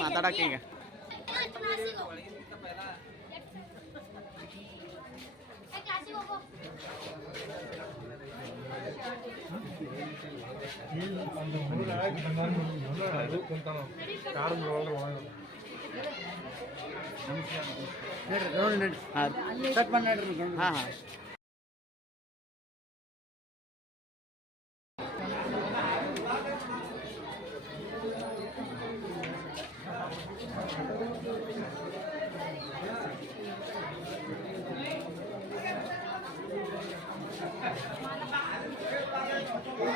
ಮಾತಾಡಕ್ಕೆ ಈಗ ನಡ್ರಿ ನೋಡಿ ನಡ್ರಿ ಹಾಂ ಕಟ್ ಮಾಡಿ ನಡ್ರಿ ಗಂಡು. ಹಾಂ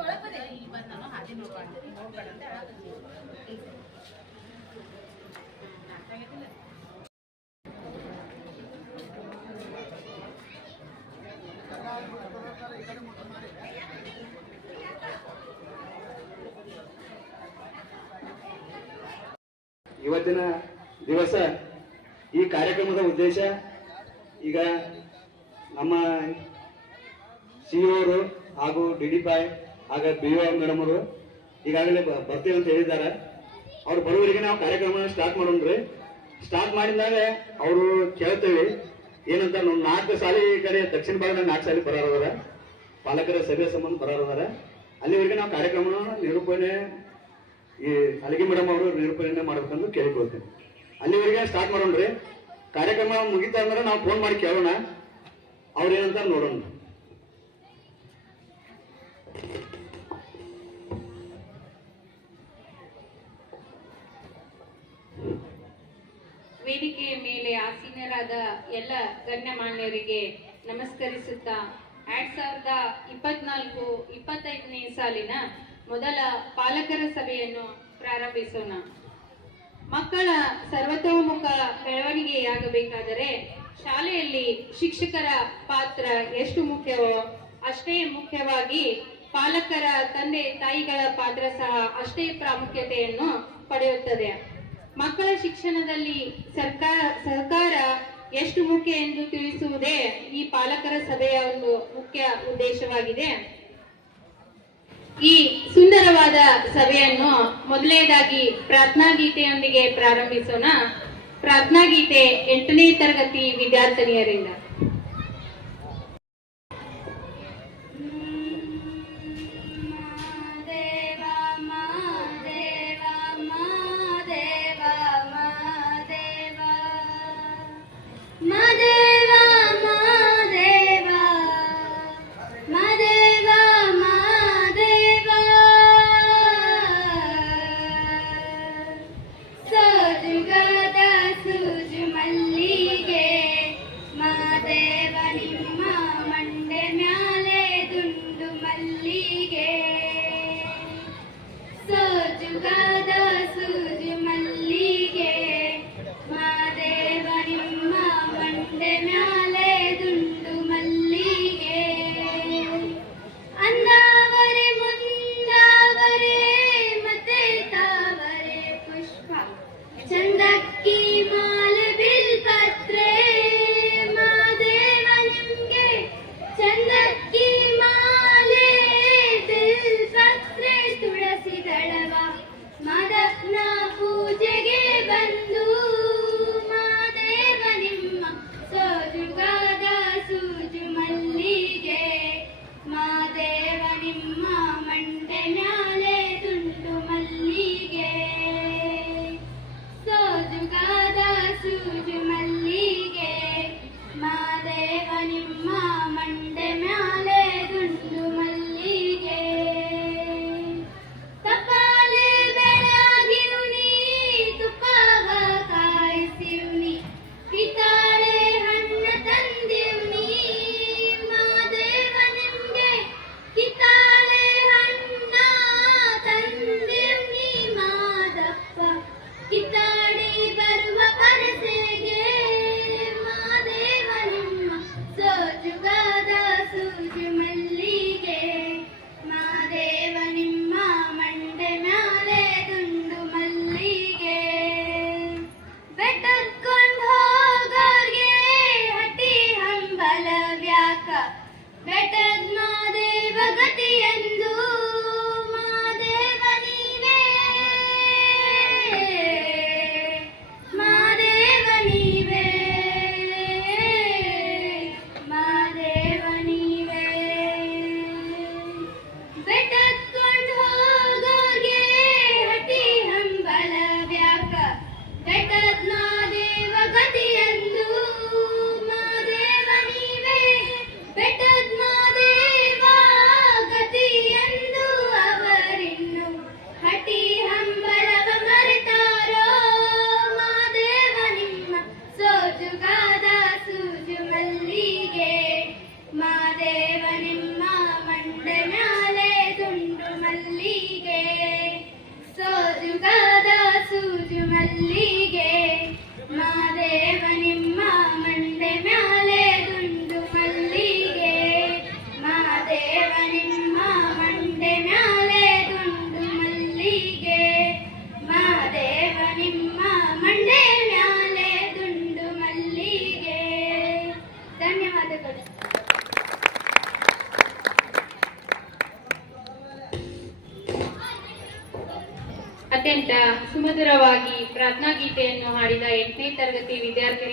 ಒಳಗ್ ಬರ್ರಿ ಬಂದ್ ನಾನು ಹಾದಿ ನೋಡ್ಬಾರ್ದು. ಇವತ್ತಿನ ದಿವಸ ಈ ಕಾರ್ಯಕ್ರಮದ ಉದ್ದೇಶ ಈಗ ನಮ್ಮ ಸಿ ಅವರು ಹಾಗೂ ಡಿ ಡಿ ಪಾಯ್ ಹಾಗ ಬಿ ಒ ಮೇಡಮ್ ಅವರು ಈಗಾಗಲೇ ಬರ್ತೀವಿ ಅಂತ ಹೇಳಿದ್ದಾರೆ. ಅವ್ರು ಬರುವವರಿಗೆ ನಾವು ಕಾರ್ಯಕ್ರಮ ಸ್ಟಾರ್ಟ್ ಮಾಡೋಣ್ರಿ. ಸ್ಟಾರ್ಟ್ ಮಾಡಿದಾಗ ಅವರು ಕೇಳ್ತೇವೆ, ಏನಂತ ನಾಲ್ಕು ಸಾಲಿ ಕಡೆ ದಕ್ಷಿಣ ಭಾಗದ ನಾಲ್ಕು ಸಾಲಿ ಬರೋರದಾರ ಪಾಲಕರ ಸಭೆ ಸಂಬಂಧ ಬರೋರದಾರ ಅಲ್ಲಿವರೆಗೆ ನಾವು ಕಾರ್ಯಕ್ರಮ ನಿರೂಪಣೆ, ಈ ಅಲ್ಲಿಗೆ ಮೇಡಮ್ ಅವರು ನಿರೂಪಣೆ ಮಾಡಬೇಕಂದು ಕೇಳಿಕೊಳ್ತೇನೆ. ಅಲ್ಲಿವರೆಗೆ ಸ್ಟಾರ್ಟ್ ಮಾಡೋಣ್ರಿ. ಕಾರ್ಯಕ್ರಮ ಮುಗಿತಾ ಅಂದ್ರೆ ನಾವು ಫೋನ್ ಮಾಡಿ ಕೇಳೋಣ. ಅವ್ರೇನಂತ ನೋಡೋಣ. ವೇದಿಕೆಯ ಮೇಲೆ ಆಸೀನರಾದ ಎಲ್ಲ ಗಣ್ಯಮಾನ್ಯರಿಗೆ ನಮಸ್ಕರಿಸುತ್ತಾ ಎರಡ್ ಸಾವಿರದ ಇಪ್ಪತ್ನಾಲ್ಕು ಇಪ್ಪತ್ತೈದನೇ ಸಾಲಿನ ಮೊದಲ ಪಾಲಕರ ಸಭೆಯನ್ನು ಪ್ರಾರಂಭಿಸೋಣ. ಮಕ್ಕಳ ಸರ್ವತೋಮುಖ ಬೆಳವಣಿಗೆಯಾಗಬೇಕಾದರೆ ಶಾಲೆಯಲ್ಲಿ ಶಿಕ್ಷಕರ ಪಾತ್ರ ಎಷ್ಟು ಮುಖ್ಯವೋ ಅಷ್ಟೇ ಮುಖ್ಯವಾಗಿ ಪಾಲಕರ ತಂದೆ ತಾಯಿಗಳ ಪಾತ್ರ ಸಹ ಅಷ್ಟೇ ಪ್ರಾಮುಖ್ಯತೆಯನ್ನು ಪಡೆಯುತ್ತದೆ. ಮಕ್ಕಳ ಶಿಕ್ಷಣದಲ್ಲಿ ಸರ್ಕಾರ ಸಹಕಾರ ಎಷ್ಟು ಮುಖ್ಯ ಎಂದು ತಿಳಿಸುವುದೇ ಈ ಪಾಲಕರ ಸಭೆಯ ಒಂದು ಮುಖ್ಯ ಉದ್ದೇಶವಾಗಿದೆ. ಈ ಸುಂದರವಾದ ಸಭೆಯನ್ನು ಮೊದಲನೇದಾಗಿ ಪ್ರಾರ್ಥನಾ ಗೀತೆಯೊಂದಿಗೆ ಪ್ರಾರಂಭಿಸೋಣ. ಪ್ರಾರ್ಥನಾ ಗೀತೆ ಎಂಟನೇ ತರಗತಿ ವಿದ್ಯಾರ್ಥಿನಿಯರಿಂದ. 떨리게. 소주가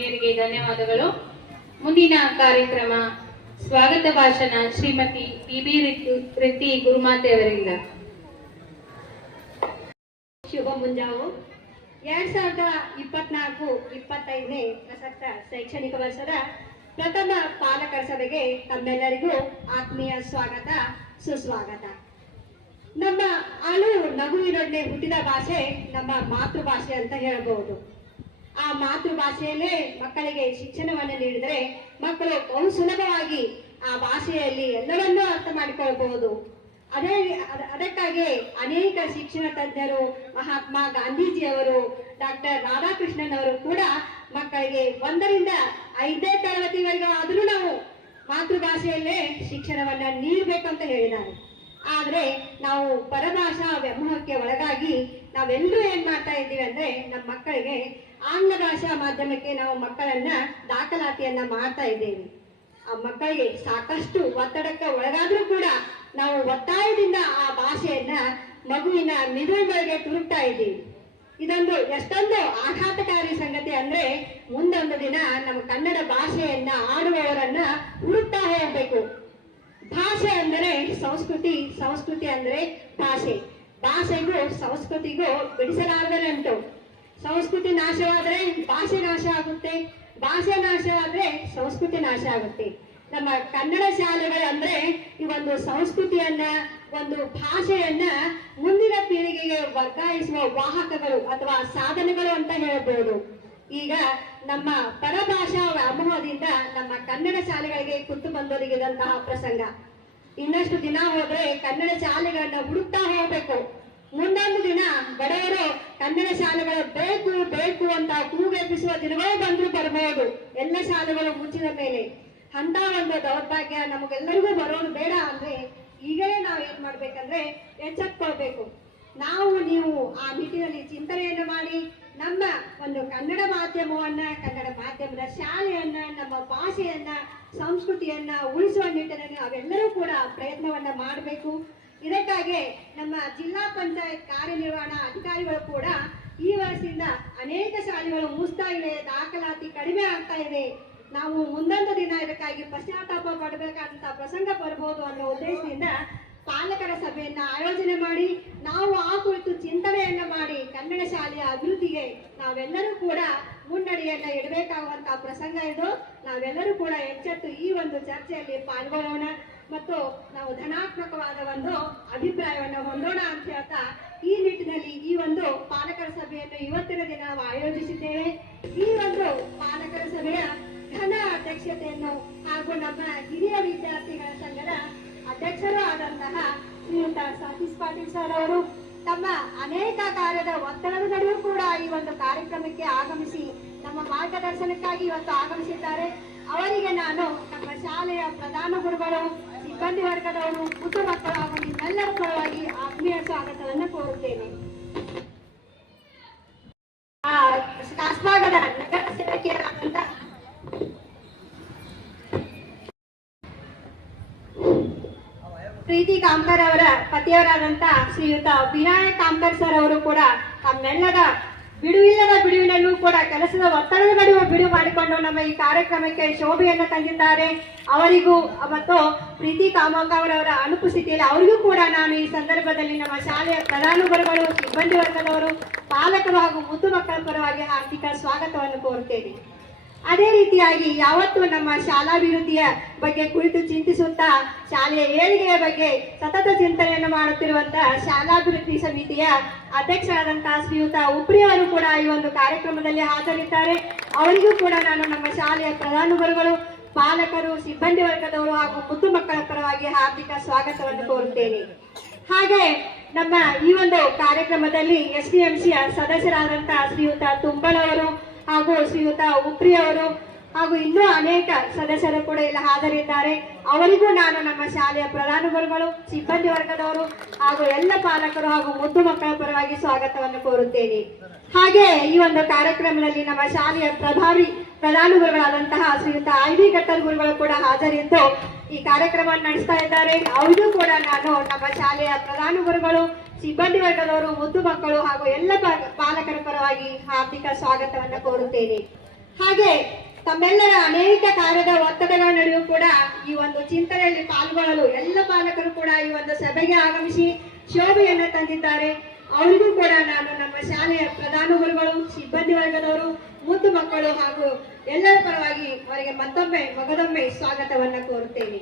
ವಿದ್ಯಾರ್ಥಿನಿಯರಿಗೆ ಧನ್ಯವಾದಗಳು. ಮುಂದಿನ ಕಾರ್ಯಕ್ರಮ ಸ್ವಾಗತ ಭಾಷಣ ಶ್ರೀಮತಿ ಬಿಬಿ ರಿತಿ ಗುರುಮಾತೆ ಅವರಿಂದ. ಶುಭ ಮುಂಜಾವು. ಎರಡ್ ಸಾವಿರದ ಇಪ್ಪತ್ನಾಲ್ಕು, ಇಪ್ಪತ್ತೈದನೇ ಪ್ರಸಕ್ತ ಶೈಕ್ಷಣಿಕ ವರ್ಷದ ಪ್ರಥಮ ಪಾಲಕರ ಸಭೆಗೆ ತಮ್ಮೆಲ್ಲರಿಗೂ ಆತ್ಮೀಯ ಸ್ವಾಗತ, ಸುಸ್ವಾಗತ. ನಮ್ಮ ಅಳು ನಗುವಿನೊಡನೆ ಹುಟ್ಟಿದ ಭಾಷೆ ನಮ್ಮ ಮಾತೃಭಾಷೆ ಅಂತ ಹೇಳಬಹುದು. ಆ ಮಾತೃಭಾಷೆಯಲ್ಲೇ ಮಕ್ಕಳಿಗೆ ಶಿಕ್ಷಣವನ್ನು ನೀಡಿದರೆ ಮಕ್ಕಳು ಬಹು ಸುಲಭವಾಗಿ ಆ ಭಾಷೆಯಲ್ಲಿ ಎಲ್ಲವನ್ನೂ ಅರ್ಥ ಮಾಡಿಕೊಳ್ಳಬಹುದು. ಅದೇ ಅದ- ಅದಕ್ಕಾಗಿ ಅನೇಕ ಶಿಕ್ಷಣ ತಜ್ಞರು ಮಹಾತ್ಮ ಗಾಂಧೀಜಿಯವರು, ಡಾಕ್ಟರ್ ರಾಧಾಕೃಷ್ಣನ್ ಅವರು ಕೂಡ ಮಕ್ಕಳಿಗೆ ಒಂದರಿಂದ ಐದನೇ ತರಗತಿವರೆಗೂ ಆದರೂ ನಾವು ಮಾತೃಭಾಷೆಯಲ್ಲೇ ಶಿಕ್ಷಣವನ್ನ ನೀಡಬೇಕಂತ ಹೇಳಿದ್ದಾರೆ. ಆದ್ರೆ ನಾವು ಪರಭಾಷಾ ವ್ಯಾಮೋಹಕ್ಕೆ ಒಳಗಾಗಿ ನಾವೆಲ್ಲರೂ ಏನ್ ಮಾಡ್ತಾ ಇದ್ದೀವಿ ಅಂದ್ರೆ ನಮ್ಮ ಮಕ್ಕಳಿಗೆ ಆಂಗ್ಲ ಭಾಷಾ ಮಾಧ್ಯಮಕ್ಕೆ ನಾವು ಮಕ್ಕಳನ್ನ ದಾಖಲಾತಿಯನ್ನ ಮಾಡ್ತಾ ಇದ್ದೇವೆ. ಆ ಮಕ್ಕಳಿಗೆ ಸಾಕಷ್ಟು ಒತ್ತಡಕ್ಕೆ ಒಳಗಾದ್ರೂ ಕೂಡ ನಾವು ಒತ್ತಾಯದಿಂದ ಆ ಭಾಷೆಯನ್ನ ಮಗುವಿನ ಮಿದುಳುಗಳಿಗೆ ತುರುಕ್ತಾ ಇದ್ದೀವಿ. ಇದೊಂದು ಎಷ್ಟೊಂದು ಆಘಾತಕಾರಿ ಸಂಗತಿ ಅಂದ್ರೆ ಮುಂದೊಂದು ದಿನ ನಮ್ಮ ಕನ್ನಡ ಭಾಷೆಯನ್ನ ಆಡುವವರನ್ನ ಹುಡುಕ್ತಾ ಹೋಗ್ಬೇಕು. ಭಾಷೆ ಅಂದರೆ ಸಂಸ್ಕೃತಿ ಸಂಸ್ಕೃತಿ ಅಂದ್ರೆ ಭಾಷೆ. ಭಾಷೆಗೂ ಸಂಸ್ಕೃತಿಗೂ ಬಿಡಿಸಲಾರದನುಂಟು. ಸಂಸ್ಕೃತಿ ನಾಶವಾದ್ರೆ ಭಾಷೆ ನಾಶ ಆಗುತ್ತೆ. ಭಾಷೆ ನಾಶವಾದ್ರೆ ಸಂಸ್ಕೃತಿ ನಾಶ ಆಗುತ್ತೆ. ನಮ್ಮ ಕನ್ನಡ ಶಾಲೆಗಳಂದ್ರೆ ಈ ಒಂದು ಸಂಸ್ಕೃತಿಯನ್ನ, ಒಂದು ಭಾಷೆಯನ್ನ ಮುಂದಿನ ಪೀಳಿಗೆಗೆ ವರ್ಗಾಯಿಸುವ ವಾಹಕಗಳು ಅಥವಾ ಸಾಧನಗಳು ಅಂತ ಹೇಳಬಹುದು ಈಗ ನಮ್ಮ ಪರಭಾಷಾ ವ್ಯಾಮೋಹದಿಂದ ನಮ್ಮ ಕನ್ನಡ ಶಾಲೆಗಳಿಗೆ ಕುತ್ತು ಬಂದೊದಗಿದಂತಹ ಪ್ರಸಂಗ. ಇನ್ನಷ್ಟು ದಿನ ಹೋದ್ರೆ ಕನ್ನಡ ಶಾಲೆಗಳನ್ನ ಹುಡುಕ್ತಾ ಹೋಗ್ಬೇಕು. ಮುಂದೊಂದು ದಿನ ಬಡವರು ಕನ್ನಡ ಶಾಲೆಗಳು ಬೇಕು ಬೇಕು ಅಂತ ಕೂಗೆಬ್ಬಿಸುವ ದಿನವೇ ಬಂದ್ರು ಬರಬಹುದು ಎಲ್ಲ ಶಾಲೆಗಳು ಮುಚ್ಚಿದ ಮೇಲೆ ಅಂತ ಒಂದು ದೌರ್ಭಾಗ್ಯ ನಮಗೆಲ್ಲರಿಗೂ ಬರೋದು ಬೇಡ ಅಂದ್ರೆ ಈಗಲೇ ನಾವು ಏನ್ ಮಾಡ್ಬೇಕಂದ್ರೆ ಎಚ್ಚೆತ್ಕೊಳ್ಬೇಕು. ನಾವು ನೀವು ಆ ನಿಟ್ಟಿನಲ್ಲಿ ಚಿಂತನೆಯನ್ನು ಮಾಡಿ ನಮ್ಮ ಒಂದು ಕನ್ನಡ ಮಾಧ್ಯಮವನ್ನ, ಕನ್ನಡ ಮಾಧ್ಯಮದ ಶಾಲೆಯನ್ನ, ನಮ್ಮ ಭಾಷೆಯನ್ನ, ಸಂಸ್ಕೃತಿಯನ್ನ ಉಳಿಸುವ ನಿಟ್ಟಿನಲ್ಲಿ ನಾವೆಲ್ಲರೂ ಕೂಡ ಪ್ರಯತ್ನವನ್ನ ಮಾಡಬೇಕು. ಇದಕ್ಕಾಗಿ ನಮ್ಮ ಜಿಲ್ಲಾ ಪಂಚಾಯತ್ ಕಾರ್ಯನಿರ್ವಹಣಾ ಅಧಿಕಾರಿಗಳು ಕೂಡ ಈ ವರ್ಷದಿಂದ ಅನೇಕ ಶಾಲೆಗಳು ಮುಗಿಸ್ತಾ ಇವೆ ದಾಖಲಾತಿ ಕಡಿಮೆ ಆಗ್ತಾ ಇದೆ. ನಾವು ಮುಂದೊಂದು ದಿನ ಇದಕ್ಕಾಗಿ ಪಶ್ಚಾತ್ತಾಪ ಪಡಬೇಕಾದಂತ ಪ್ರಸಂಗ ಬರಬಹುದು ಅನ್ನೋ ಉದ್ದೇಶದಿಂದ ಪಾಲಕರ ಸಭೆಯನ್ನ ಆಯೋಜನೆ ಮಾಡಿ, ನಾವು ಆ ಕುರಿತು ಚಿಂತನೆಯನ್ನ ಮಾಡಿ ಕನ್ನಡ ಶಾಲೆಯ ಅಭಿವೃದ್ಧಿಗೆ ನಾವೆಲ್ಲರೂ ಕೂಡ ಮುನ್ನಡೆಯನ್ನ ಇಡಬೇಕಾಗುವಂತಹ ಪ್ರಸಂಗ ಇದು. ನಾವೆಲ್ಲರೂ ಕೂಡ ಎಚ್ಚೆತ್ತು ಈ ಒಂದು ಚರ್ಚೆಯಲ್ಲಿ ಪಾಲ್ಗೊಳ್ಳೋಣ. ಮತ್ತು ನಾವು ಧನಾತ್ಮಕವಾದ ಒಂದು ಅಭಿಪ್ರಾಯವನ್ನು ಹೊಂದೋಣ ಅಂತ ಹೇಳ್ತಾ ಈ ನಿಟ್ಟಿನಲ್ಲಿ ಈ ಒಂದು ಪಾಲಕರ ಸಭೆಯನ್ನು ಇವತ್ತಿನ ದಿನ ನಾವು ಆಯೋಜಿಸಿದ್ದೇವೆ. ಈ ಒಂದು ಪಾಲಕರ ಸಭೆಯ ಘನ ಅಧ್ಯಕ್ಷತೆಯನ್ನು ಹಾಗೂ ನಮ್ಮ ಹಿರಿಯ ವಿದ್ಯಾರ್ಥಿಗಳ ಸಂಘದ ಅಧ್ಯಕ್ಷರೂ ಆದಂತಹ ಶ್ರೀಯುತ ಸತೀಶ್ ಪಾಟೀಲ್ ಸರ್ ಅವರು ತಮ್ಮ ಅನೇಕ ಕಾರ್ಯದ ಒತ್ತಡದ ನಡುವೆ ಕೂಡ ಈ ಒಂದು ಕಾರ್ಯಕ್ರಮಕ್ಕೆ ಆಗಮಿಸಿ ನಮ್ಮ ಮಾರ್ಗದರ್ಶನಕ್ಕಾಗಿ ಇವತ್ತು ಆಗಮಿಸಿದ್ದಾರೆ. ಅವರಿಗೆ ನಾನು ನಮ್ಮ ಶಾಲೆಯ ಪ್ರಧಾನ ಗುರುಗಳು ಸಿಬ್ಬಂದಿ ಪುಟ್ಟ ಮಕ್ಕಳಾಗಲಿ ಮಕ್ಕಳು ಹಾಗೂ ನಿಮ್ಮೆಲ್ಲರ ಪರವಾಗಿ ಆತ್ಮೀಯ ಸ್ವಾಗತವನ್ನು ಕೋರುತ್ತೇನೆ. ಪ್ರೀತಿ ಕಾಮ್ಕರ್ ಅವರ ಪತಿಯವರಾದಂತ ಶ್ರೀಯುತ ವಿನಾಯಕ್ ಕಾಮ್ಕರ್ ಸರ್ ಅವರು ಕೂಡ ತಮ್ಮೆಲ್ಲರ ಬಿಡುವಿಲ್ಲದ ಬಿಡುವಿನಲ್ಲೂ ಕೂಡ ಕೆಲಸದ ಒತ್ತಡದ ನಡುವೆ ಬಿಡುವು ಮಾಡಿಕೊಂಡು ನಮ್ಮ ಈ ಕಾರ್ಯಕ್ರಮಕ್ಕೆ ಶೋಭೆಯನ್ನು ತಂದಿದ್ದಾರೆ. ಅವರಿಗೂ ಮತ್ತು ಪ್ರೀತಿ ಕಾಮಕ ಅವರವರ ಅನುಪಸ್ಥಿತಿಯಲ್ಲಿ ಅವರಿಗೂ ಕೂಡ ನಾನು ಈ ಸಂದರ್ಭದಲ್ಲಿ ನಮ್ಮ ಶಾಲೆಯ ಪ್ರಧಾನುಗಳು ಸಿಬ್ಬಂದಿ ವರ್ಗದವರು, ಪಾಲಕರು ಹಾಗೂ ಮುದ್ದು ಮಕ್ಕಳ ಪರವಾಗಿ ಹಾರ್ದಿಕ ಸ್ವಾಗತವನ್ನು ಕೋರುತ್ತೇನೆ. ಅದೇ ರೀತಿಯಾಗಿ ಯಾವತ್ತು ನಮ್ಮ ಶಾಲಾಭಿವೃದ್ಧಿಯ ಬಗ್ಗೆ ಕುರಿತು ಚಿಂತಿಸುತ್ತಾ ಶಾಲೆಯ ಏಳಿಗೆಯ ಬಗ್ಗೆ ಸತತ ಚಿಂತನೆಯನ್ನು ಮಾಡುತ್ತಿರುವಂತಹ ಶಾಲಾಭಿವೃದ್ಧಿ ಸಮಿತಿಯ ಅಧ್ಯಕ್ಷರಾದಂತಹ ಶ್ರೀಯುತ ಉಪ್ರಿ ಕೂಡ ಈ ಒಂದು ಕಾರ್ಯಕ್ರಮದಲ್ಲಿ ಹಾಜರಿದ್ದಾರೆ. ಅವರಿಗೂ ಕೂಡ ನಾನು ನಮ್ಮ ಶಾಲೆಯ ಪ್ರಧಾನಗುರುಗಳು ಪಾಲಕರು, ಸಿಬ್ಬಂದಿ ವರ್ಗದವರು ಹಾಗೂ ಮುದ್ದು ಮಕ್ಕಳ ಪರವಾಗಿ ಹಾರ್ದಿಕ ಸ್ವಾಗತವನ್ನು ಕೋರುತ್ತೇನೆ. ಹಾಗೆ ನಮ್ಮ ಈ ಒಂದು ಕಾರ್ಯಕ್ರಮದಲ್ಲಿ ಎಸ್ ಡಿ ಎಂ ಸಿಯ ಸದಸ್ಯರಾದಂತಹ ಶ್ರೀಯುತ ತುಂಬಳವರು ಹಾಗೂ ಶ್ರೀಯುತ ಉಪ್ರಿ ಅವರು ಹಾಗೂ ಇನ್ನೂ ಅನೇಕ ಸದಸ್ಯರು ಕೂಡ ಇಲ್ಲಿ ಹಾಜರಿದ್ದಾರೆ. ಅವರಿಗೂ ನಾನು ನಮ್ಮ ಶಾಲೆಯ ಪ್ರಧಾನ ಗುರುಗಳು ಸಿಬ್ಬಂದಿ ವರ್ಗದವರು ಹಾಗೂ ಎಲ್ಲ ಪಾಲಕರು ಹಾಗೂ ಮುದ್ದು ಮಕ್ಕಳ ಪರವಾಗಿ ಸ್ವಾಗತವನ್ನು ಕೋರುತ್ತೇನೆ. ಹಾಗೆ ಈ ಒಂದು ಕಾರ್ಯಕ್ರಮದಲ್ಲಿ ನಮ್ಮ ಶಾಲೆಯ ಪ್ರಭಾವಿ ಪ್ರಧಾನ ಗುರುಗಳಾದಂತಹ ಶ್ರೀಯುತ ಐ ವಿ ಗುರುಗಳು ಕೂಡ ಹಾಜರಿದ್ದು ಈ ಕಾರ್ಯಕ್ರಮವನ್ನು ನಡೆಸ್ತಾ ಇದ್ದಾರೆ. ಅವರಿಗೂ ಕೂಡ ನಾನು ನಮ್ಮ ಶಾಲೆಯ ಪ್ರಧಾನ ಗುರುಗಳು ಸಿಬ್ಬಂದಿ ವರ್ಗದವರು ಮುದ್ದು ಮಕ್ಕಳು ಹಾಗೂ ಎಲ್ಲ ಪಾಲಕರ ಪರವಾಗಿ ಹಾರ್ದಿಕ ಸ್ವಾಗತವನ್ನು ಕೋರುತ್ತೇನೆ. ಹಾಗೆ ತಮ್ಮೆಲ್ಲರ ಅನೇಕ ಕಾರ್ಯದ ಒತ್ತಡಗಳ ನಡುವೆ ಕೂಡ ಈ ಒಂದು ಚಿಂತನೆಯಲ್ಲಿ ಪಾಲ್ಗೊಳ್ಳಲು ಎಲ್ಲ ಪಾಲಕರು ಕೂಡ ಈ ಒಂದು ಸಭೆಗೆ ಆಗಮಿಸಿ ಶೋಭೆಯನ್ನು ತಂದಿದ್ದಾರೆ. ಅವರಿಗೂ ಕೂಡ ನಾನು ನಮ್ಮ ಶಾಲೆಯ ಪ್ರಧಾನ ಗುರುಗಳು, ಸಿಬ್ಬಂದಿ ವರ್ಗದವರು, ಮುದ್ದು ಮಕ್ಕಳು ಹಾಗೂ ಎಲ್ಲರ ಪರವಾಗಿ ಅವರಿಗೆ ಮತ್ತೊಮ್ಮೆ, ಮಗದೊಮ್ಮೆ ಸ್ವಾಗತವನ್ನ ಕೋರುತ್ತೇನೆ.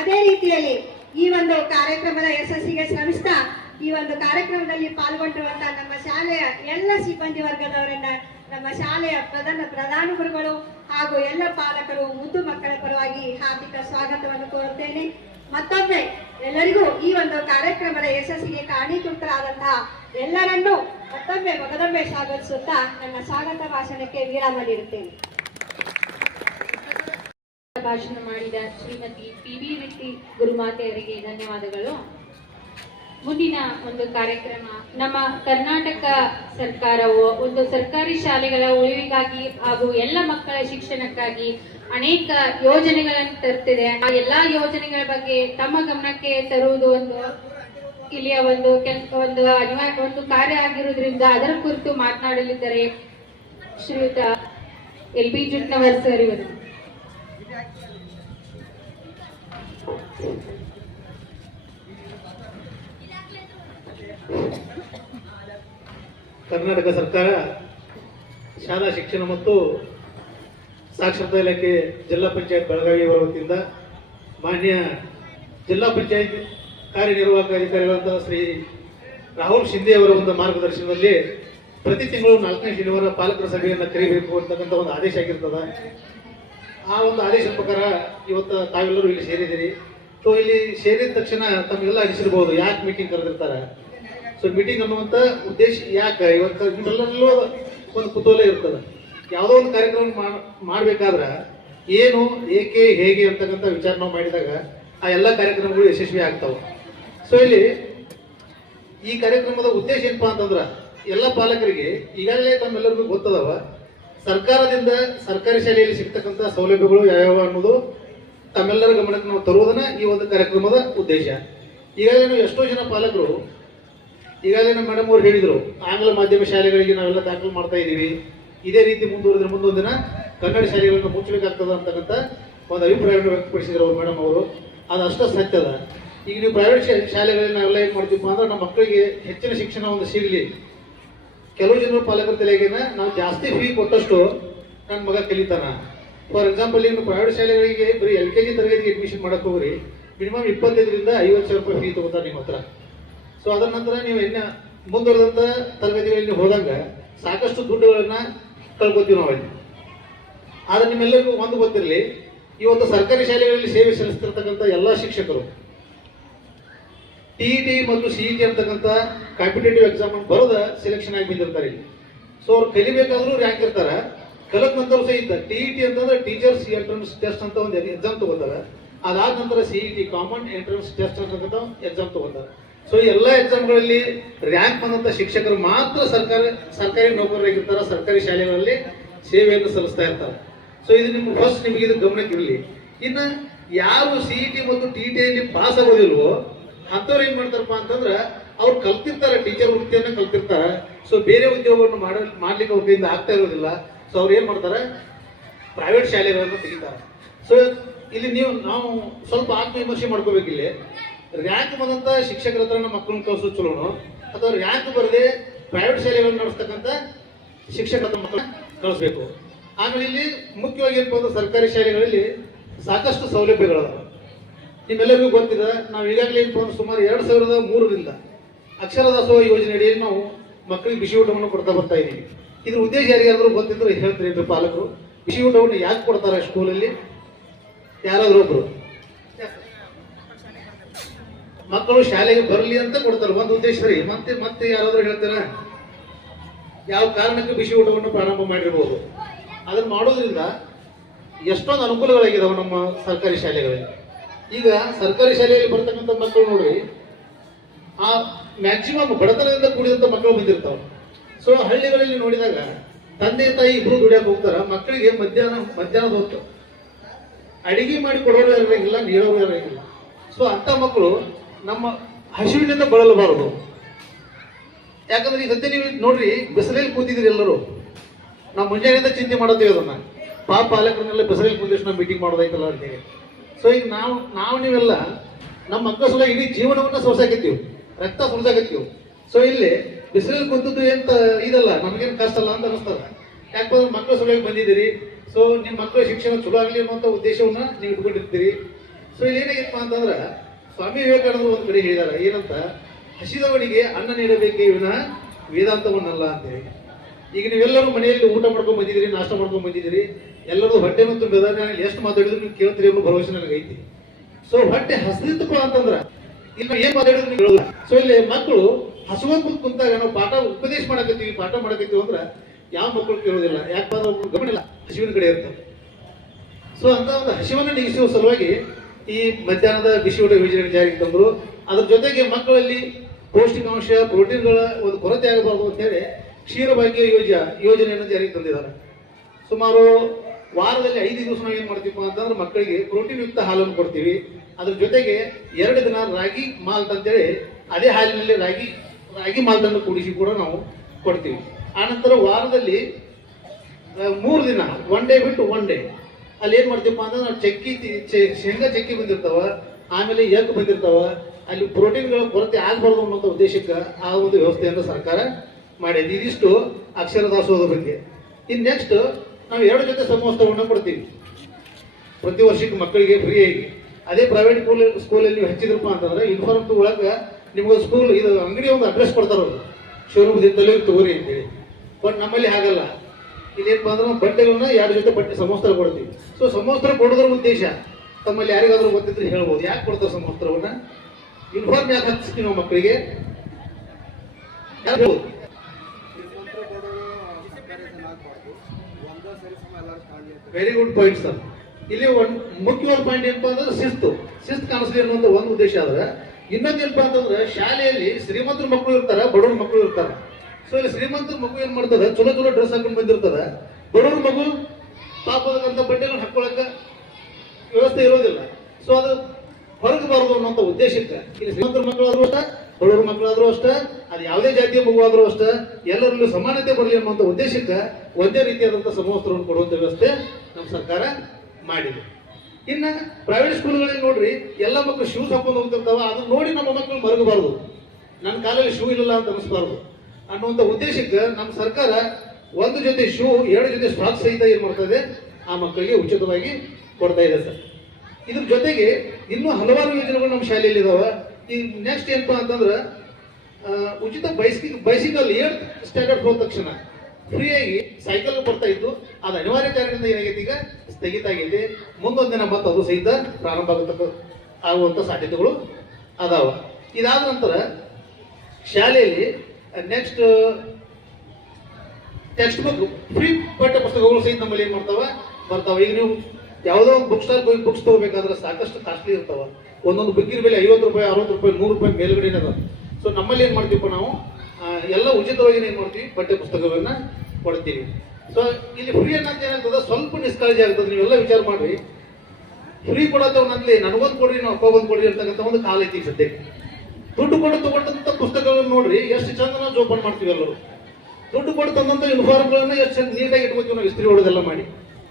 ಅದೇ ರೀತಿಯಲ್ಲಿ ಈ ಒಂದು ಕಾರ್ಯಕ್ರಮದ ಯಶಸ್ಸಿಗೆ ಶ್ರಮಿಸ್ತಾ ಈ ಒಂದು ಕಾರ್ಯಕ್ರಮದಲ್ಲಿ ಪಾಲ್ಗೊಂಡಿರುವಂತಹ ನಮ್ಮ ಶಾಲೆಯ ಎಲ್ಲ ಸಿಬ್ಬಂದಿ ವರ್ಗದವರನ್ನ, ನಮ್ಮ ಶಾಲೆಯ ಪ್ರಧಾನ ಪ್ರಧಾನಗುರುಗಳು ಹಾಗೂ ಎಲ್ಲ ಪಾಲಕರು, ಮುದ್ದು ಮಕ್ಕಳ ಪರವಾಗಿ ಹಾರ್ದಿಕ ಸ್ವಾಗತವನ್ನು ಕೋರುತ್ತೇನೆ. ಮತ್ತೊಮ್ಮೆ ಎಲ್ಲರಿಗೂ ಈ ಒಂದು ಕಾರ್ಯಕ್ರಮದ ಯಶಸ್ಸಿಗೆ ಕಾರಣೀಕೃತರಾದಂತಹ ಎಲ್ಲರನ್ನೂ ಮತ್ತೊಮ್ಮೆ ಮಗದೊಮ್ಮೆ ಸ್ವಾಗತಿಸುತ್ತಾ ನನ್ನ ಸ್ವಾಗತ ಭಾಷಣಕ್ಕೆ ವಿರಾಮ ನೀಡುತ್ತೇನೆ ಭಾಷಣ ಮಾಡಿದ ಶ್ರೀಮತಿ ಪಿ ವಿ ರೆಡ್ಡಿ ಗುರುಮಾತೆಯವರಿಗೆ ಧನ್ಯವಾದಗಳು. ಮುಂದಿನ ಒಂದು ಕಾರ್ಯಕ್ರಮ, ನಮ್ಮ ಕರ್ನಾಟಕ ಸರ್ಕಾರವು ಒಂದು ಸರ್ಕಾರಿ ಶಾಲೆಗಳ ಉಳಿವಿಗಾಗಿ ಹಾಗೂ ಎಲ್ಲ ಮಕ್ಕಳ ಶಿಕ್ಷಣಕ್ಕಾಗಿ ಅನೇಕ ಯೋಜನೆಗಳನ್ನು ತರುತ್ತಿದೆ ಆ ಎಲ್ಲಾ ಯೋಜನೆಗಳ ಬಗ್ಗೆ ತಮ್ಮ ಗಮನಕ್ಕೆ ತರುವುದು ಒಂದು ಇಲ್ಲಿಯ ಒಂದು ಕೆಲ್, ಒಂದು ಅನಿವಾರ್ಯ, ಒಂದು ಕಾರ್ಯ ಆಗಿರುವುದರಿಂದ ಅದರ ಕುರಿತು ಮಾತನಾಡಲಿದ್ದಾರೆ ಶ್ರೀಯುತ ಎಲ್ ಬಿ ಜುಟ್ನವರ್ ಸರ್ ಇವರು. ಕರ್ನಾಟಕ ಸರ್ಕಾರ ಶಾಲಾ ಶಿಕ್ಷಣ ಮತ್ತು ಸಾಕ್ಷರತಾ ಇಲಾಖೆ ಜಿಲ್ಲಾ ಪಂಚಾಯತ್ ಬೆಳಗಾವಿ ಅವರ ವತಿಯಿಂದ ಮಾನ್ಯ ಜಿಲ್ಲಾ ಪಂಚಾಯತ್ ಕಾರ್ಯನಿರ್ವಾಹಕ ಅಧಿಕಾರಿಗಳಂತಹ ಶ್ರೀ ರಾಹುಲ್ ಶಿಂದೆ ಅವರ ಒಂದು ಮಾರ್ಗದರ್ಶನದಲ್ಲಿ ಪ್ರತಿ ತಿಂಗಳು ನಾಲ್ಕನೇ ಶನಿವಾರ ಪಾಲಕರ ಸಭೆಯನ್ನು ಕರೀಬೇಕು ಅಂತಕ್ಕಂಥ ಒಂದು ಆದೇಶ ಆಗಿರ್ತದೆ. ಆ ಒಂದು ಆದೇಶದ ಪ್ರಕಾರ ಇವತ್ತು ತಾವೆಲ್ಲರೂ ಇಲ್ಲಿ ಸೇರಿದ್ದೀರಿ. ಸೊ ಇಲ್ಲಿ ಸೇರಿದ ತಕ್ಷಣ ತಮಗೆಲ್ಲ ಅನಿಸಿರ್ಬೋದು ಯಾಕೆ ಮೀಟಿಂಗ್ ಕರೆದಿರ್ತಾರೆ. ಸೊ ಮೀಟಿಂಗ್ ಅನ್ನುವಂಥ ಉದ್ದೇಶ ಯಾಕೆ? ಇವತ್ತು ನಿಮ್ಮೆಲ್ಲರಲ್ಲೂ ಒಂದು ಕುತೂಹಲ ಇರ್ತದೆ. ಯಾವುದೋ ಒಂದು ಕಾರ್ಯಕ್ರಮ ಮಾಡಬೇಕಾದ್ರೆ ಏನು, ಏಕೆ, ಹೇಗೆ ಅಂತಕ್ಕಂಥ ವಿಚಾರ ನಾವು ಮಾಡಿದಾಗ ಆ ಎಲ್ಲ ಕಾರ್ಯಕ್ರಮಗಳು ಯಶಸ್ವಿ ಆಗ್ತಾವೆ. ಸೊ ಇಲ್ಲಿ ಈ ಕಾರ್ಯಕ್ರಮದ ಉದ್ದೇಶ ಏನಪ್ಪಾ ಅಂತಂದ್ರೆ ಎಲ್ಲ ಪಾಲಕರಿಗೆ ಈಗಾಗಲೇ ತಮ್ಮೆಲ್ಲರಿಗೂ ಗೊತ್ತದವ, ಸರ್ಕಾರದಿಂದ ಸರ್ಕಾರಿ ಶಾಲೆಯಲ್ಲಿ ಸಿಗ್ತಕ್ಕಂಥ ಸೌಲಭ್ಯಗಳು ಯಾವ್ಯಾವ ಅನ್ನೋದು ತಮ್ಮೆಲ್ಲರ ಗಮನಕ್ಕೆ ನಾವು ತರುವುದನ್ನ ಈ ಒಂದು ಕಾರ್ಯಕ್ರಮದ ಉದ್ದೇಶ. ಈಗಾಗಲೇ ಎಷ್ಟೋ ಜನ ಪಾಲಕರು, ಈಗಾಗಲೇ ನಮ್ಮ ಮೇಡಮ್ ಅವ್ರು ಹೇಳಿದರು, ಆಂಗ್ಲ ಮಾಧ್ಯಮ ಶಾಲೆಗಳಿಗೆ ನಾವೆಲ್ಲ ದಾಖಲು ಮಾಡ್ತಾ ಇದ್ದೀವಿ. ಇದೇ ರೀತಿ ಮುಂದುವರೆದ್ರೆ ಮುಂದೊಂದು ದಿನ ಕನ್ನಡ ಶಾಲೆಗಳನ್ನು ಮುಚ್ಚಬೇಕಾಗ್ತದೆ ಅಂತಕ್ಕಂಥ ಒಂದು ಅಭಿಪ್ರಾಯವನ್ನು ವ್ಯಕ್ತಪಡಿಸಿದ್ರು ಅವ್ರು ಮೇಡಮ್ ಅವರು. ಅದು ಅಷ್ಟೇ ಸತ್ಯದ ಈಗ ನೀವು ಪ್ರೈವೇಟ್ ಶಾಲೆಗಳಲ್ಲಿ ನಾವೆಲ್ಲ ಏನು ಮಾಡ್ತೀವಪ್ಪ ಅಂದ್ರೆ ನಮ್ಮ ಮಕ್ಕಳಿಗೆ ಹೆಚ್ಚಿನ ಶಿಕ್ಷಣ ಒಂದು ಸಿಗಲಿ. ಕೆಲವು ಜನರು ಪಾಲಕರ ತಲೆಗೇನ ನಾವು ಜಾಸ್ತಿ ಫೀ ಕೊಟ್ಟಷ್ಟು ನನ್ನ ಮಗ ಕಲಿತಾನ. ಫಾರ್ ಎಕ್ಸಾಂಪಲ್ ಈಗ ಪ್ರೈವೇಟ್ ಶಾಲೆಗಳಿಗೆ ಬರೀ ಎಲ್ ಕೆ ಜಿ ತರಗತಿಗೆ ಅಡ್ಮಿಷನ್ ಮಾಡಕ್ಕೆ ಹೋಗ್ರಿ ಮಿನಿಮಮ್ ಇಪ್ಪತ್ತೈದರಿಂದ ಐವತ್ತು ಸಾವಿರ ರೂಪಾಯಿ ಫೀ ತಗೋತಾರೆ ನಿಮ್ಮ ಹತ್ರ. ಸೊ ಅದರ ನಂತರ ನೀವು ಇನ್ನ ಮುಂದುವರೆದಂತ ತರಗತಿಗಳಲ್ಲಿ ಹೋದಂಗ ಸಾಕಷ್ಟು ದುಡ್ಡುಗಳನ್ನ ಕಳ್ಕೊತೀವಿ ನಾವಲ್ಲಿ ಆದ್ರೆ ನಿಮ್ಮೆಲ್ಲರಿಗೂ ಒಂದು ಗೊತ್ತಿರಲಿ, ಇವತ್ತು ಸರ್ಕಾರಿ ಶಾಲೆಗಳಲ್ಲಿ ಸೇವೆ ಸಲ್ಲಿಸ್ತಿರ್ತಕ್ಕಂಥ ಎಲ್ಲ ಶಿಕ್ಷಕರು ಟಿ ಟಿ ಮತ್ತು ಸಿ ಟಿ ಅಂತಕ್ಕಂಥ ಕಾಂಪಿಟೇಟಿವ್ ಎಕ್ಸಾಮ್ ಬರೋದ ಸೆಲೆಕ್ಷನ್ ಆಗಿ ಬಂದಿರ್ತಾರೆ ಸೊ ಅವ್ರು ಕಲಿಬೇಕಾದ್ರೂ ರ್ಯಾಂಕ್ ಇರ್ತಾರ ಕಲಕ್ ನಂತರ ಸಹಿತ ಟಿ ಇ ಟಿ ಅಂತಂದ್ರೆ ಟೀಚರ್ಸ್ ಎಂಟ್ರೆನ್ಸ್ ಟೆಸ್ಟ್ ಅಂತ ಒಂದು ಎಕ್ಸಾಮ್ ತಗೋತಾರೆ. ಅದಾದ ನಂತರ C E T common entrance test ಅಂತಕ್ಕಂಥ ಎಕ್ಸಾಮ್ ತಗೋತಾರೆ. ಸೊ ಎಲ್ಲ ಎಕ್ಸಾಮ್ಗಳಲ್ಲಿ ರ್ಯಾಂಕ್ ಬಂದಂತ ಶಿಕ್ಷಕರು ಮಾತ್ರ ಸರ್ಕಾರಿ ಸರ್ಕಾರಿ ನೌಕರರಾಗಿರ್ತಾರೆ, ಸರ್ಕಾರಿ ಶಾಲೆಗಳಲ್ಲಿ ಸೇವೆಯನ್ನು ಸಲ್ಲಿಸ್ತಾ ಇರ್ತಾರೆ. ಸೊ ಇದು ನಿಮ್ಗೆ ಫಸ್ಟ್ ನಿಮಗೆ ಇದು ಗಮನಕ್ಕೆ ಇರಲಿ. ಇನ್ನು ಯಾರು ಸಿ ಇ ಟಿ ಮತ್ತು ಟಿ ಟಿ ಟಿಯಲ್ಲಿ ಪಾಸ್ ಆಗೋದಿಲ್ವೋ, ಅಂಥವ್ರು ಏನು ಮಾಡ್ತಾರಪ್ಪ ಅಂತಂದ್ರೆ ಅವ್ರು ಕಲ್ತಿರ್ತಾರೆ ಟೀಚರ್ ವೃತ್ತಿಯನ್ನು ಕಲ್ತಿರ್ತಾರೆ. ಸೊ ಬೇರೆ ಉದ್ಯೋಗವನ್ನು ಮಾಡ, ಮಾಡ್ಲಿಕ್ಕೆ ಅವ್ರ ಆಗ್ತಾ ಇರೋದಿಲ್ಲ. ಸೊ ಅವ್ರು ಏನು ಮಾಡ್ತಾರೆ? ಪ್ರೈವೇಟ್ ಶಾಲೆಗಳನ್ನು ತೆಗಿತಾರೆ. ಸೊ ಇಲ್ಲಿ ನೀವು, ನಾವು ಸ್ವಲ್ಪ ಆತ್ಮವಿಮರ್ಶೆ ಮಾಡ್ಕೋಬೇಕು ಇಲ್ಲಿ. ರ್ಯಾಂಕ್ ಬಂದಂಥ ಶಿಕ್ಷಕರ ಹತ್ರ ನಮ್ಮ ಮಕ್ಕಳನ್ನ ಕಳ್ಸೋದು ಚಲೋನು? ಅಥವಾ ರ್ಯಾಂಕ್ ಬರದೆ ಪ್ರೈವೇಟ್ ಶಾಲೆಗಳನ್ನ ನಡೆಸ್ತಕ್ಕಂಥ ಶಿಕ್ಷಕರ ಮಕ್ಕಳನ್ನ ಕಳಿಸ್ಬೇಕು. ಆಮೇಲೆ ಇಲ್ಲಿ ಮುಖ್ಯವಾಗಿ ಏನಪ್ಪ ಅಂದ್ರೆ ಸರ್ಕಾರಿ ಶಾಲೆಗಳಲ್ಲಿ ಸಾಕಷ್ಟು ಸೌಲಭ್ಯಗಳದಾವ ನಿಮ್ಮೆಲ್ಲರಿಗೂ ಗೊತ್ತಿದೆ, ನಾವು ಈಗಾಗಲೇ ಏನಪ್ಪ ಅಂದ್ರೆ ಸುಮಾರು ಎರಡು ಸಾವಿರದ ಮೂರರಿಂದ ಅಕ್ಷರ ದಾಸೋಹ ಯೋಜನೆ ಅಡಿಯಲ್ಲಿ ನಾವು ಮಕ್ಕಳಿಗೆ ಬಿಸಿ ಊಟವನ್ನು ಕೊಡ್ತಾ ಬರ್ತಾ ಇದ್ದೀವಿ. ಇದ್ರ ಉದ್ದೇಶ ಯಾರಿಗಾದ್ರೂ ಗೊತ್ತಿದ್ರೆ ಹೇಳ್ತೀರಿ ಇದ್ರ ಪಾಲಕರು? ಬಿಸಿ ಊಟವನ್ನು ಯಾಕೆ ಕೊಡ್ತಾರೆ ಸ್ಕೂಲಲ್ಲಿ ಯಾರಾದ್ರೂ ಒಬ್ರು? ಮಕ್ಕಳು ಶಾಲೆಗೆ ಬರಲಿ ಅಂತ ಕೊಡ್ತಾರೆ. ಒಂದು ಉದ್ದೇಶ ಸರಿ. ಮತ್ತೆ ಮತ್ತೆ ಯಾರಾದ್ರೂ ಹೇಳ್ತಾರ? ಯಾವ ಕಾರಣಕ್ಕೆ ಬಿಸಿ ಊಟವನ್ನು ಪ್ರಾರಂಭ ಮಾಡಿರ್ಬೋದು. ಅದನ್ನ ಮಾಡೋದ್ರಿಂದ ಎಷ್ಟೊಂದು ಅನುಕೂಲಗಳಾಗಿದಾವೆ ನಮ್ಮ ಸರ್ಕಾರಿ ಶಾಲೆಗಳಲ್ಲಿ. ಈಗ ಸರ್ಕಾರಿ ಶಾಲೆಯಲ್ಲಿ ಬರ್ತಕ್ಕಂಥ ಮಕ್ಕಳು ನೋಡ್ರಿ, ಆ ಮ್ಯಾಕ್ಸಿಮಮ್ ಬಡತನದಿಂದ ಕೂಡಿದಂಥ ಮಕ್ಕಳು ಬಂದಿರ್ತಾವ. ಸೊ ಹಳ್ಳಿಗಳಲ್ಲಿ ನೋಡಿದಾಗ ತಂದೆ ತಾಯಿ ಇಬ್ರು ದುಡಿಯಕ್ಕೆ ಹೋಗ್ತಾರ, ಮಕ್ಕಳಿಗೆ ಮಧ್ಯಾಹ್ನ, ಮಧ್ಯಾಹ್ನದ ಹೊತ್ತು ಅಡಿಗೆ ಮಾಡಿ ಕೊಡೋರು ಇರಂಗಿಲ್ಲ, ನೀಡೋರು ಇರಂಗಿಲ್ಲ. ಸೊ ಅಂತ ಮಕ್ಕಳು ನಮ್ಮ ಹಸಿವಿನಿಂದ ಬಳಲಬಾರದು. ಯಾಕಂದ್ರೆ ಈ ಸದ್ಯ ನೀವು ನೋಡ್ರಿ, ಬಿಸಿಲಲ್ಲಿ ಕೂತಿದ್ರಿ ಎಲ್ಲರೂ. ನಾವು ಮುಂಜಾನೆಯಿಂದ ಚಿಂತೆ ಮಾಡುತ್ತೀವಿ ಅದನ್ನ. ಪಾಪ ಪಾಲಕರನ್ನೆಲ್ಲ ಬಿಸಿಲಲ್ಲಿ ಕೂತಿಷ್ಟು ನಾವು ಮೀಟಿಂಗ್ ಮಾಡೋದೈತಲ್ಲ ಅಂತೇಳಿ ಸೊ ಈಗ ನಾವು ನಾವು ನೀವೆಲ್ಲ ನಮ್ಮ ಮಕ್ಕಳ ಸಲ ಇಡೀ ಜೀವನವನ್ನ ಸೋಸಾಕತ್ತೀವಿ. ರಕ್ತ ಸುರಿಸಾಕತ್ತೀವಿ. ಸೊ ಇಲ್ಲಿ ಬಿಸಿಲಲ್ಲಿ ಕುಂತದ್ದು ಎಂತ ಇದಲ್ಲ, ನಮಗೇನು ಕಷ್ಟ ಅಲ್ಲ ಅಂತ ಅನಿಸ್ತದ ಯಾಕಂದ್ರೆ ಮಕ್ಕಳ ಸಲುವಾಗಿ ಬಂದಿದ್ದೀರಿ ಸೊ ನಿಮ್ಮ ಮಕ್ಕಳ ಶಿಕ್ಷಣ ಚಲೋ ಆಗಲಿ ಅನ್ನುವಂಥ ಉದ್ದೇಶವನ್ನ ನೀವು ಇಟ್ಕೊಂಡಿರ್ತೀರಿ. ಸೊ ಇಲ್ಲಿ ಏನಾಗಿತ್ತಪ್ಪ ಅಂತಂದ್ರೆ, ಸ್ವಾಮಿ ವಿವೇಕಾನಂದರು ಒಂದು ಕಡೆ ಹೇಳಿದಾರೆ, ಏನಂತ, ಹಸಿದವನಿಗೆ ಅನ್ನ ನೀಡಬೇಕೇ ಇವನ ವೇದಾಂತವನ್ನಲ್ಲ ಅಂತೇಳಿ. ಈಗ ನೀವೆಲ್ಲರೂ ಮನೆಯಲ್ಲಿ ಊಟ ಮಾಡ್ಕೊಂಡು ಬಂದಿದ್ದೀರಿ, ನಾಷ್ಟ ಮಾಡ್ಕೊಂಡು ಬಂದಿದ್ದೀರಿ, ಎಲ್ಲರೂ ಹೊಟ್ಟೆ ಮತ್ತು ನಾನು ಎಷ್ಟು ಮಾತಾಡಿದ್ರು ನೀವು ಕೇಳ್ತೀರಿ ಅನ್ನೋ ಭರವಸೆ ನನಗೆ ಐತಿ. ಸೊ ಹೊಟ್ಟೆ ಹಸಿದಿತ್ತಪ್ಪ ಅಂತಂದ್ರೆ, ಇನ್ನು ಏನ್ ಮಾತಾಡಿದ್ರು ಸೊ ಇಲ್ಲಿ ಮಕ್ಕಳು ಹಸುವಂತ ಕುಂತಾಗ ನಾವು ಪಾಠ ಉಪದೇಶ ಮಾಡಕತ್ತೀವಿ, ಪಾಠ ಮಾಡಕತ್ತೀವಿ ಅಂದ್ರೆ ಯಾವ ಮಕ್ಕಳು ಕೇಳೋದಿಲ್ಲ. ಯಾಕಂದ್ರೆ ಅವ್ರು ಗಮನ ಇಲ್ಲ ಹಸಿವಿನ ಕಡೆ ಇರ್ತಾರೆ. ಸೊ ಅಂತ ಒಂದು ಹಸಿವನ್ನ ನೀಗಿಸುವ ಸಲುವಾಗಿ ಈ ಮಧ್ಯಾಹ್ನದ ಬಿಸಿ ಯೋಜನೆ ಜಾರಿಗೆ ತಂದರು. ಅದ್ರ ಜೊತೆಗೆ ಮಕ್ಕಳಲ್ಲಿ ಪೌಷ್ಟಿಕಾಂಶ, ಪ್ರೋಟೀನ್ಗಳ ಒಂದು ಕೊರತೆ ಆಗಬಾರದು ಅಂತ ಹೇಳಿ ಕ್ಷೀರಭಾಗ್ಯ ಯೋಜ ಯೋಜನೆಯನ್ನು ಜಾರಿಗೆ ತಂದಿದ್ದಾರೆ. ಸುಮಾರು ವಾರದಲ್ಲಿ ಐದು ದಿವಸ ನಾವು ಏನ್ ಮಾಡ್ತೀವಿ ಅಂತಂದ್ರೆ ಮಕ್ಕಳಿಗೆ ಪ್ರೋಟೀನ್ ಯುಕ್ತ ಹಾಲನ್ನು ಕೊಡ್ತೀವಿ. ಅದ್ರ ಜೊತೆಗೆ ಎರಡು ದಿನ ರಾಗಿ ಮಾಲ್ಟ್ ಅಂತೇಳಿ ಅದೇ ಹಾಲಿನಲ್ಲಿ ರಾಗಿ ರಾಗಿ ಮಾಲ್ಟನ್ನು ಕೂಡಿಸಿ ಕೂಡ ನಾವು ಕೊಡ್ತೀವಿ. ಆನಂತರ ವಾರದಲ್ಲಿ ಮೂರು ದಿನ ಒನ್ ಡೇ ಬಿಟ್ಟು ಒನ್ ಡೇ ಅಲ್ಲಿ ಏನು ಮಾಡ್ತೀವಪ್ಪ ಅಂದ್ರೆ ನಾವು ಚಕ್ಕಿ ಶೇಂಗಾ ಚಕ್ಕಿ ಬಂದಿರ್ತಾವ, ಆಮೇಲೆ ಎಗ್ ಬಂದಿರ್ತಾವ, ಅಲ್ಲಿ ಪ್ರೋಟೀನ್ಗಳ ಕೊರತೆ ಆಗಬಾರ್ದು ಅನ್ನೋಂಥ ಉದ್ದೇಶಕ್ಕೆ ಆ ಒಂದು ವ್ಯವಸ್ಥೆಯನ್ನು ಸರ್ಕಾರ ಮಾಡಿದೆ. ಇದಿಷ್ಟು ಅಕ್ಷರ ದಾಸೋಹದ ಬಗ್ಗೆ. ಇನ್ನು ನೆಕ್ಸ್ಟ್ ನಾವು ಎರಡು ಜೊತೆ ಸಮವಸ್ತ್ರವನ್ನು ಕೊಡ್ತೀವಿ. ಪ್ರತಿ ವರ್ಷಕ್ಕೆ ಮಕ್ಕಳಿಗೆ ಫ್ರೀ ಆಗಿ. ಅದೇ ಪ್ರೈವೇಟ್ ಸ್ಕೂಲ್ ಸ್ಕೂಲಲ್ಲಿ ಹಚ್ಚಿದ್ರಪ್ಪ ಅಂತಂದ್ರೆ ಯೂನಿಫಾರ್ಮ್ ಒಳಗೆ ನಿಮ್ಗೆ ಸ್ಕೂಲ್ ಇದು ಅಂಗಡಿ ಒಂದು ಅಡ್ರೆಸ್ ಕೊಡ್ತಾರೆ ಶೋರೂಮ್ ದಿಂದಲೇ ತಗೋರಿ ಅಂತೇಳಿ. ಬಟ್ ನಮ್ಮಲ್ಲಿ ಹಾಗಲ್ಲ. ಇಲ್ಲೇನಪ್ಪ ಅಂದ್ರೆ ಬಟ್ಟೆಗಳನ್ನ ಎರಡು ಜೊತೆ ಬಟ್ಟೆ ಸಮವಸ್ತ್ರ ಕೊಡ್ತೀವಿ. ಸೊ ಸಮವಸ್ತ್ರ ಕೊಡೋದ್ರ ಉದ್ದೇಶ ತಮ್ಮಲ್ಲಿ ಯಾರಿಗಾದ್ರೂ ಗೊತ್ತಿದ್ರೆ ಹೇಳ್ಬೋದು. ಯಾಕೆ ಕೊಡ್ತಾರೆ ಸಮವಸ್ತ್ರವನ್ನ? ಯೂನಿಫಾರ್ಮ್ ಯಾಕೆ ಹಚ್ಚಿಸ್ತೀವಿ ನಾವು ಮಕ್ಕಳಿಗೆ? ವೆರಿ ಗುಡ್ ಪಾಯಿಂಟ್ ಸರ್ ಇಲ್ಲಿ ಒಂದು ಮುಖ್ಯವಾದ ಪಾಯಿಂಟ್ ಏನಪ್ಪಾ ಅಂದ್ರೆ ಶಿಸ್ತು. ಶಿಸ್ತು ಕಾಣಿಸ್ಲಿ ಅನ್ನುವಂಥ ಒಂದು ಉದ್ದೇಶ ಆದ್ರೆ ಇನ್ನೊಂದು ಏನಪ್ಪಾ ಅಂತಂದ್ರೆ ಶಾಲೆಯಲ್ಲಿ ಶ್ರೀಮಂತರ ಮಕ್ಕಳು ಇರ್ತಾರ, ಬಡವ್ರ ಮಕ್ಕಳು ಇರ್ತಾರ. ಸೊ ಇಲ್ಲಿ ಶ್ರೀಮಂತರ ಮಗು ಏನ್ ಮಾಡ್ತಾರೆ ಚಲೋ ಚಲೋ ಡ್ರೆಸ್ ಹಾಕೊಂಡು ಬಂದಿರ್ತದ. ಬಡವ್ರ ಮಗು ಪಾಪದಂತ ಬಟ್ಟೆಗಳನ್ನ ಹಾಕೊಳಕ ವ್ಯವಸ್ಥೆ ಇರೋದಿಲ್ಲ. ಸೊ ಅದು ಹೊರಗೆ ಬರೋದು ಅನ್ನೋಂಥ ಉದ್ದೇಶಕ್ಕೆ ಇಲ್ಲಿ ಶ್ರೀಮಂತರ ಮಕ್ಕಳಾದ್ರೂ ಅಷ್ಟ, ಬಡವ್ರ ಮಕ್ಕಳಾದ್ರೂ ಅಷ್ಟೇ, ಅದು ಯಾವುದೇ ಜಾತಿಯ ಮಗುವಾದ್ರೂ ಅಷ್ಟೇ, ಎಲ್ಲರಲ್ಲೂ ಸಮಾನತೆ ಬರಲಿ ಅನ್ನುವಂಥ ಉದ್ದೇಶಕ್ಕೆ ಒಂದೇ ರೀತಿಯಾದಂಥ ಸಮವಸ್ತ್ರವನ್ನು ಕೊಡುವಂಥ ವ್ಯವಸ್ಥೆ ನಮ್ಮ ಸರ್ಕಾರ ಮಾಡಿದೆ. ಇನ್ನ ಪ್ರೈವೇಟ್ ಸ್ಕೂಲ್ಗಳಲ್ಲಿ ನೋಡ್ರಿ, ಎಲ್ಲ ಮಕ್ಕಳು ಶೂಸ್ ಹಾಕೊಂಡು ಹೋಗ್ತಿರ್ತಾವ, ಅದನ್ನ ನೋಡಿ ನಮ್ಮ ಮಕ್ಕಳು ಮರಗಬಾರದು ನನ್ನ ಕಾಲಲ್ಲಿ ಶೂ ಇಲ್ಲ ಅಂತ ಅನಿಸ್ಬಾರ್ದು. ಅನ್ನುವಂಥ ಉದ್ದೇಶಕ್ಕೆ ನಮ್ಮ ಸರ್ಕಾರ ಒಂದು ಜೊತೆ ಶೂ ಎರಡು ಜೊತೆ ಸ್ಟಾಕ್ ಸಹಿತ ಏನ್ ಮಾಡ್ತದೆ ಆ ಮಕ್ಕಳಿಗೆ ಉಚಿತವಾಗಿ ಕೊಡ್ತಾ ಇದೆ ಸರ್. ಇದ್ರ ಜೊತೆಗೆ ಇನ್ನೂ ಹಲವಾರು ಯೋಜನೆಗಳು ನಮ್ಮ ಶಾಲೆಯಲ್ಲಿ ಇದಾವೆ. ಈ ನೆಕ್ಸ್ಟ್ ಏನಪ್ಪಾ ಅಂತಂದ್ರೆ ಉಚಿತ ಬೈಸಿಕಲ್ ಬೈಸಿಕಲ್ ಏಟ್ ಸ್ಟ್ಯಾಂಡರ್ಡ್ ಹೋದ ತಕ್ಷಣ ಫ್ರೀಯಾಗಿ ಸೈಕಲ್ ಬರ್ತಾ ಇತ್ತು ಅದು ಅನಿವಾರ್ಯ ಕಾರಣದಿಂದ ಏನಾಗೈತಿ ಈಗ? ಸ್ಥಗಿತ ಆಗೈತಿ. ಮುಂದೊಂದು ದಿನ ಮತ್ತೆ ಅದು ಸಹಿತ ಪ್ರಾರಂಭ ಆಗತಕ್ಕ ಆಗುವಂಥ ಸಾಧ್ಯತೆಗಳು ಅದಾವ. ಇದಾದ ನಂತರ ಶಾಲೆಯಲ್ಲಿ ನೆಕ್ಸ್ಟ್ ಟೆಕ್ಸ್ಟ್ ಬುಕ್ ಫ್ರೀ ಪಠ್ಯ ಪುಸ್ತಕಗಳು ಸಹಿತ ನಮ್ಮಲ್ಲಿ ಏನು ಮಾಡ್ತಾವ? ಬರ್ತಾವ. ಈಗ ನೀವು ಯಾವುದೋ ಒಂದು ಬುಕ್ ಸ್ಟಾಲ್ ಹೋಗಿ ಬುಕ್ಸ್ ತಗೋಬೇಕಾದ್ರೆ ಸಾಕಷ್ಟು ಕಾಸ್ಟ್ಲಿ ಇರ್ತಾವ. ಒಂದೊಂದು ಬುಕ್ಕಿನ ಬೆಲೆ ಐವತ್ತು ರೂಪಾಯಿ, ಅರವತ್ತು ರೂಪಾಯಿ, ನೂರು ರೂಪಾಯಿ ಮೇಲ್ಗಡೆ ಸೊ ನಮ್ಮಲ್ಲಿ ಏನು ಮಾಡ್ತೀವಪ್ಪ ನಾವು? ಎಲ್ಲ ಉಚಿತವಾಗಿ ಏನು ಮಾಡ್ತೀವಿ? ಪಠ್ಯ ಪುಸ್ತಕಗಳನ್ನ ಕೊಡ್ತೀವಿ. ಸೊ ಇಲ್ಲಿ ಫ್ರೀ ಅನ್ನೋದು ಏನಾಗ್ತದೆ? ಸ್ವಲ್ಪ ನಿಷ್ಕಾಳಜಿ ಆಗ್ತದೆ. ನೀವೆಲ್ಲ ವಿಚಾರ ಮಾಡ್ರಿ. ಫ್ರೀ ಕೊಡತ್ತವ ನನಗೊಂದು ಕೊಡ್ರಿ ನಾವು ಅಪ್ಪ ಒಂದು ಕೊಡ್ರಿ ಅಂತಕ್ಕಂಥ ಒಂದು ಕಾಲ ಐತಿ ಸದ್ಯ ದುಡ್ಡು ಕೊಟ್ಟು ತಗೊಂಡಂತ ಪುಸ್ತಕಗಳನ್ನ ನೋಡ್ರಿ, ಎಷ್ಟು ಚಂದ ನಾವು ಜೋಪಾನ ಮಾಡ್ತೀವಿ ಎಲ್ಲರೂ. ದುಡ್ಡು ಕೊಟ್ಟು ತಂದಂಥ ಯೂನಿಫಾರ್ಮ್ಗಳನ್ನ ಎಷ್ಟು ಚಂದ ನೀಟಾಗಿ ಇಟ್ಕೋತೀವಿ ನಾವು, ಇಸ್ತ್ರಿ ಹೊಡೆದೆಲ್ಲ ಮಾಡಿ.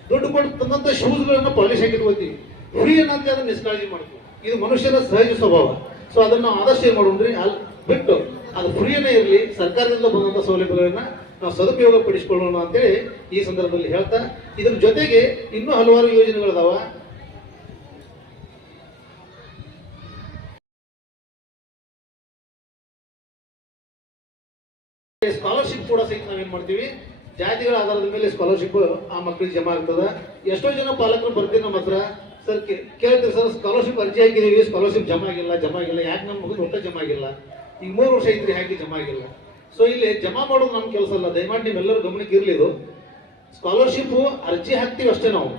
ದುಡ್ಡು ಕೊಟ್ಟು ತಂದಂಥ ಶೂಸ್ಗಳನ್ನ ಪಾಲಿಶ್ ಆಗಿ ಇಟ್ಕೋತೀವಿ. ಫ್ರೀ ಅನ್ನೋದು ಅದನ್ನ ನಿಷ್ಕಾಳಜಿ ಮಾಡ್ತೀವಿ. ಇದು ಮನುಷ್ಯನ ಸಹಜ ಸ್ವಭಾವ. ಸೊ ಅದನ್ನ ಆದಷ್ಟು ಏನು ಮಾಡೋಣ್ರಿ? ಅಲ್ಲಿ ಬಿಟ್ಟು ಅದು ಗುರಿಯನ್ನೇ ಇರಲಿ, ಸರ್ಕಾರದಿಂದ ಬಂದಂಥ ಸೌಲಭ್ಯಗಳನ್ನ ನಾವು ಸದುಪಯೋಗ ಪಡಿಸಿಕೊಳ್ಳೋಣ ಅಂತೇಳಿ ಈ ಸಂದರ್ಭದಲ್ಲಿ ಹೇಳ್ತಾ, ಇದ್ರ ಜೊತೆಗೆ ಇನ್ನೂ ಹಲವಾರು ಯೋಜನೆಗಳಿದಾವ. ಸ್ಕಾಲರ್ಶಿಪ್ ಕೂಡ ಸಹಿತ ನಾವೇನ್ ಮಾಡ್ತೀವಿ? ಜಾತಿಗಳ ಆಧಾರದ ಮೇಲೆ ಸ್ಕಾಲರ್ಶಿಪ್ ಆ ಮಕ್ಕಳಿಗೆ ಜಮಾ ಆಗ್ತದ. ಎಷ್ಟೋ ಜನ ಪಾಲಕರು ಬರ್ತೀವಿ ನಮ್ಮ ಹತ್ರ. ಸರ್ ಕೇಳ್ತೀವಿ ಸರ್ ಸ್ಕಾಲರ್ಶಿಪ್ ಅರ್ಜಿ ಹಾಕಿದೀವಿ ಸ್ಕಾಲರ್ಶಿಪ್ ಜಮಾ ಆಗಿಲ್ಲ ಜಮಾ ಆಗಿಲ್ಲ, ಯಾಕೆ ನಮ್ಮ ಮಗು ಒಟ್ಟ ಜಮಾ ಆಗಿಲ್ಲ? ಈಗ ಮೂರು ವರ್ಷ ಐತ್ರಿ ಹಾಕಿ ಜಮಾ ಆಗಿಲ್ಲ ಸೊ ಇಲ್ಲಿ ಜಮಾ ಮಾಡೋದು ನಮ್ಮ ಕೆಲಸ ಅಲ್ಲ. ದಯಮಾಡಿ ನಿಮ್ಮೆಲ್ಲರೂ ಗಮನಕ್ಕೆ ಇರಲಿ ಇದು. ಸ್ಕಾಲರ್ಶಿಪ್ ಅರ್ಜಿ ಹಾಕ್ತೀವಿ ಅಷ್ಟೇ ನಾವು.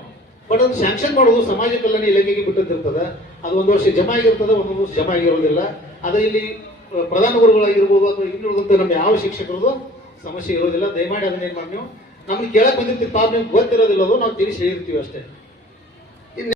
ಬಟ್ ಅದು ಸ್ಯಾಂಕ್ಷನ್ ಮಾಡೋದು ಸಮಾಜ ಕಲ್ಯಾಣ ಇಲಾಖೆಗೆ ಬಿಟ್ಟಂತಿರ್ತದೆ. ಅದು ಒಂದು ವರ್ಷ ಜಮಾ ಆಗಿರ್ತದೆ, ಒಂದೊಂದು ವರ್ಷ ಜಮಾ ಆಗಿರೋದಿಲ್ಲ. ಅದು ಇಲ್ಲಿ ಪ್ರಧಾನ ಗುರುಗಳಾಗಿರ್ಬೋದು ಅಥವಾ ಇನ್ನುಳಿದಂತೆ ನಮ್ಮ ಯಾವ ಶಿಕ್ಷಕರದು ಸಮಸ್ಯೆ ಇರೋದಿಲ್ಲ. ದಯಮಾಡಿ ಅದನ್ನ ಏನ್ ಮಾಡಿ ನೀವು. ನಮ್ಗೆ ಕೇಳಕ್ ಬಂದಿರ್ತೀವಿ. ಪಾಪ, ನಿಮ್ಗೆ ಗೊತ್ತಿರೋದಿಲ್ಲ ಅದು. ನಾವು ತಿಳಿಸಿ ಹೇಳಿರ್ತೀವಿ ಅಷ್ಟೇ.